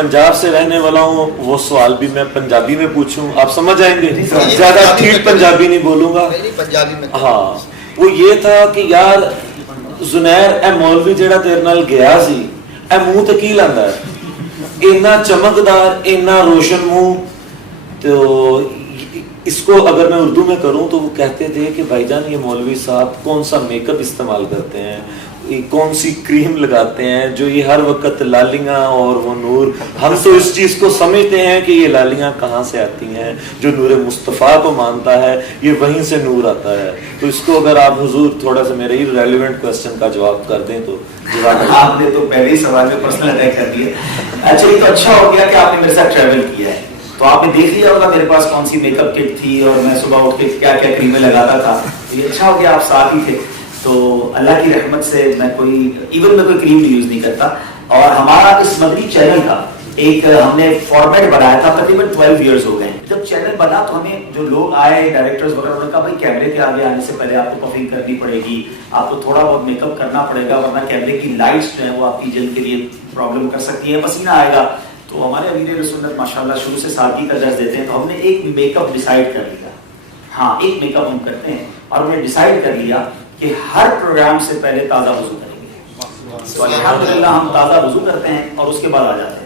पंजाब से रहने वाला हूँ, वो सवाल भी मैं पंजाबी में पूछूं, आप समझ आएंगे? ज्यादा ठीक पंजाबी नहीं बोलूंगा। पंजाबी में हाँ, वो ये था कि यार जुनैर ए मौलवी जेड़ा तेरे नाल गया सी, ए मुंह ते की लांदा है, इन्ना चमकदार, इन्ना रोशन मुंह। तो इसको अगर मैं उर्दू में करूं तो वो कहते थे कि भाईजान ये मौलवी साहब कौन सा मेकअप इस्तेमाल करते हैं, ये कौन सी क्रीम लगाते हैं जो ये हर वक्त लालियां और वो नूर, हम तो इस चीज को समझते हैं कि ये लालियां कहाँ से आती हैं, जो नूर मुस्तफ़ा को मानता है ये वहीं से नूर आता है। तो इसको अगर आप हुजूर थोड़ा सा मेरे ही रेलिवेंट क्वेश्चन का जवाब कर दें तो। आपने तो पहले ही सवाल में पर्सनल अटैक कर दिया। अच्छा, ये तो अच्छा हो गया कि आपने मेरे साथ ट्रैवल किया है, तो आपने देख लिया होगा मेरे पास कौन सी मेकअप किट थी और मैं सुबह उठ के क्या क्या क्रीमें लगाता था। तो ये अच्छा हो गया आप साथ ही थे। तो अल्लाह की रहमत से मैं कोई क्रीम यूज नहीं करता। और हमारा इस मदनी चैनल का एक हमने फॉर्मेट बनाया था, तकरीबन 12 इयर्स हो गए। जब चैनल बना तो हमें जो लोग आए, डायरेक्टर्स वगैरह, उन्होंने कहा भाई कैमरे के आगे आने से पहले आपको पफिंग करनी पड़ेगी, आपको थोड़ा बहुत मेकअप करना पड़ेगा, वरना कैमरे की लाइट्स जो है वो आपकी जल्द के लिए प्रॉब्लम कर सकती है, पसीना आएगा। तो हमारे अमीर सुन्नत माशाल्लाह शुरू से सादगी का दर्ज देते हैं, तो हमने एक मेकअप डिसाइड कर लिया। हाँ, एक मेकअप हम करते हैं और हमने डिसाइड कर लिया कि हर प्रोग्राम से पहले ताज़ा वुज़ू करेंगे। तो अल्हम्दुलिल्लाह हम ताज़ा वुज़ू करते हैं और उसके बाद आ जाते हैं।